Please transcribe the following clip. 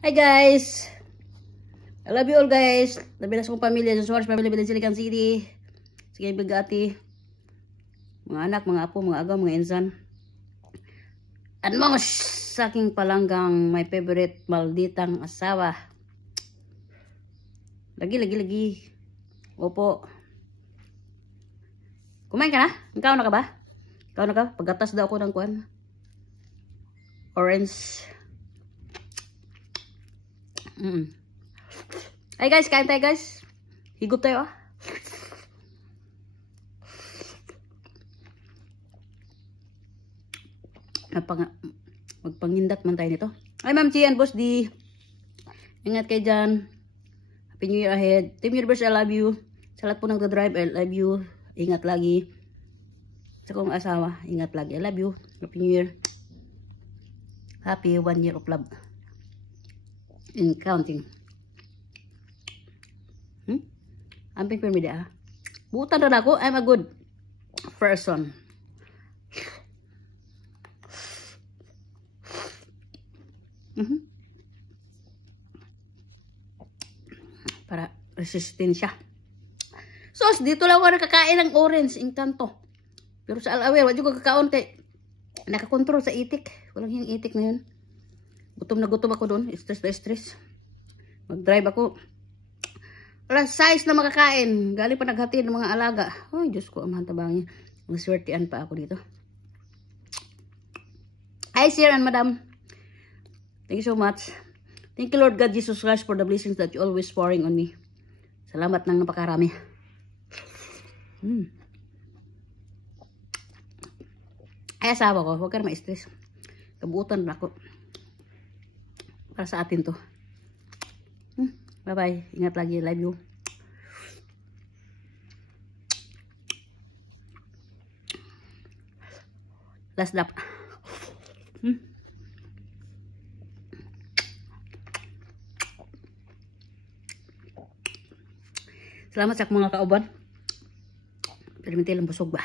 Hi guys! I love you all guys. Labi na sa kong pamilya. Sa Suarez pamilya Bilan Silicon City. Sige bigati. Mga anak, mga apo, mga agaw, mga insan. At mga saking palanggang my favorite malditang asawa. Lagi. Opo. Kumain ka na? Ikaw na ka ba? Ikaw na ka? Paggatas daw ako ng kuwan. Orange. Ay guys, kain tayo guys. Higop tayo ah. Magpangindat man tayo nito. Ay Ma'am Chian, boss di. Ingat kayo dyan. Happy New Year ahead. Team Universe, I love you. Sa lahat po ng drive, I love you. Ingat lagi. Sa kong asawa, ingat lagi. I love you. Happy New Year. Happy 1 year of love. In counting. Amping permida ah. Butan rin ako. I'm a good person. Para resistensya. So, dito lang ako nakakain ng orange. Encanto. Pero sa Al-Awer, wala ko kakaon kay nakakontrol sa itik. Walang yung itik na yun. Gutom na gutom ako doon. Stress na stress. Mag-drive ako. Alas 6 na makakain. Galing pa naghatid ng mga alaga. Ay, Diyos ko, amahan tabangin. Maswertian pa ako dito. Hi, sir and madam. Thank you so much. Thank you, Lord God Jesus Christ, for the blessings that you always pouring on me. Salamat ng napakarami. Ay, asawa ko. Huwag ka na ma-stress. Kabuutan na ako. Para sa atin to. Bye-bye. Ingat lagi. Love you. Last lap. Salamat sa mga kauban. Pero minti lang busog ba?